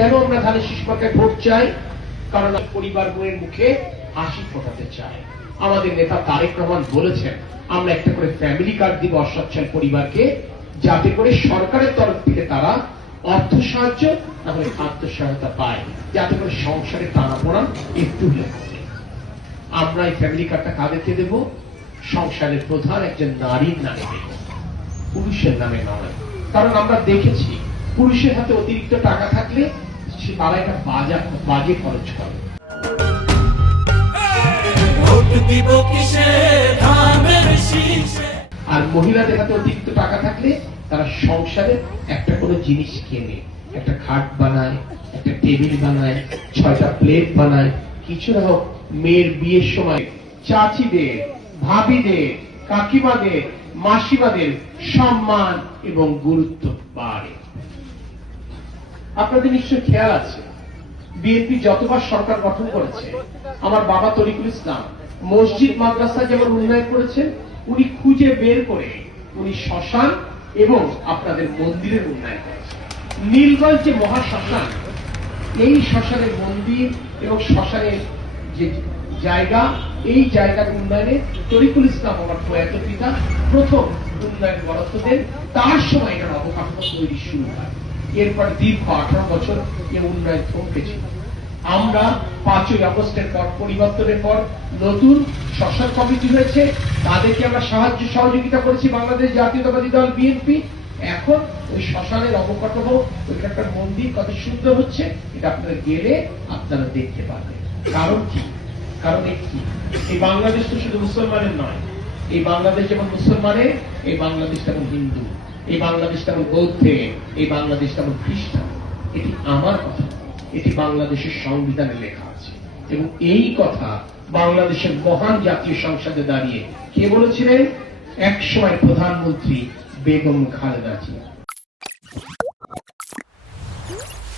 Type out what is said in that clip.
কেন আমরা ধানের শীষ মার্কায় ভোট চাই? কারণ পরিবারগুলোর মুখে হাসি ফোটাতে চাই। আমাদের নেতা তারেক রহমান বলেছেন আমরা একটা করে ফ্যামিলি কার্ড দিব অসচ্ছল পরিবারকে, যাতে করে সরকারের তরফ থেকে তারা অর্থ সাহায্য তাহলে খাদ্য সহায়তা পায়, যাতে করে সংসারে টানাপোড়া একটু কমে। আমরা এই ফ্যামিলি কার্ডটা কাদেরকে দেব? সংসারের প্রধান একজন নারীর নামে দেব, পুরুষের নামে নয়। কারণ আমরা দেখেছি পুরুষের হাতে অতিরিক্ত টাকা থাকলে তারা একটা বাজে খরচ করে। আর মহিলাদের হাতে অতিরিক্ত টাকা থাকলে তারা সংসারে একটা কোনো জিনিস কেনে, একটা খাট বানায়, একটা টেবিল বানায়, 6টা প্লেট বানায়। কিছু না হোক, মেয়ের বিয়ের সময় চাচিদের, ভাবিদের, কাকিমাদের, মাসিমাদের সম্মান এবং গুরুত্ব বাড়ে। আপনাদের নিশ্চয় খেয়াল আছে, বিএনপি যতবার সরকার গঠন করেছে, আমার বাবা তরিকুল ইসলাম মসজিদ মাদ্রাসা যেমন উন্নয়ন করেছেন, উনি খুঁজে বের করে উনি শ্মশান এবং আপনাদের মন্দিরের উন্নয়ন করেছেন। নীলগঞ্জ যে মহাশ্মশান, এই শ্মশানের মন্দির এবং শ্মশানের যে জায়গা, এই জায়গার উন্নয়নে তরিকুল ইসলাম আমার প্রয়াত পিতা প্রথম উন্নয়ন বরাদ্দ দেন। তার সময় এটার অবকাঠামো তৈরি শুরু হয়। এরপর দীর্ঘ 18 বছর এ উন্নয়ন থমকেছিল। আমরা 5ই আগস্টের পর, পরিবর্তনের পর নতুন শ্মশান কমিটি হয়েছে, তাদেরকে আমরা সাহায্য সহযোগিতা করেছি বাংলাদেশ জাতীয়তাবাদী দল বিএনপি। এখন ওই শ্মশানের অবকাঠামো, ওইখানকার মন্দির কত সুন্দর হচ্ছে, এটা আপনারা গেলে আপনারা দেখতে পাবেন। কারণ কি? কারণ এই বাংলাদেশ তো শুধু মুসলমানের নয়। এই বাংলাদেশ যেমন মুসলমানের, এই বাংলাদেশ তেমন হিন্দু, এই বাংলাদেশ তেমন বৌদ্ধের, এই বাংলাদেশ তেমন খ্রিস্টান। এটি আমার কথা, এটি বাংলাদেশের সংবিধানে লেখা আছে। এবং এই কথা বাংলাদেশের মহান জাতীয় সংসদে দাঁড়িয়ে কে বলেছিলেন? একসময় প্রধানমন্ত্রী বেগম খালেদা জিয়া।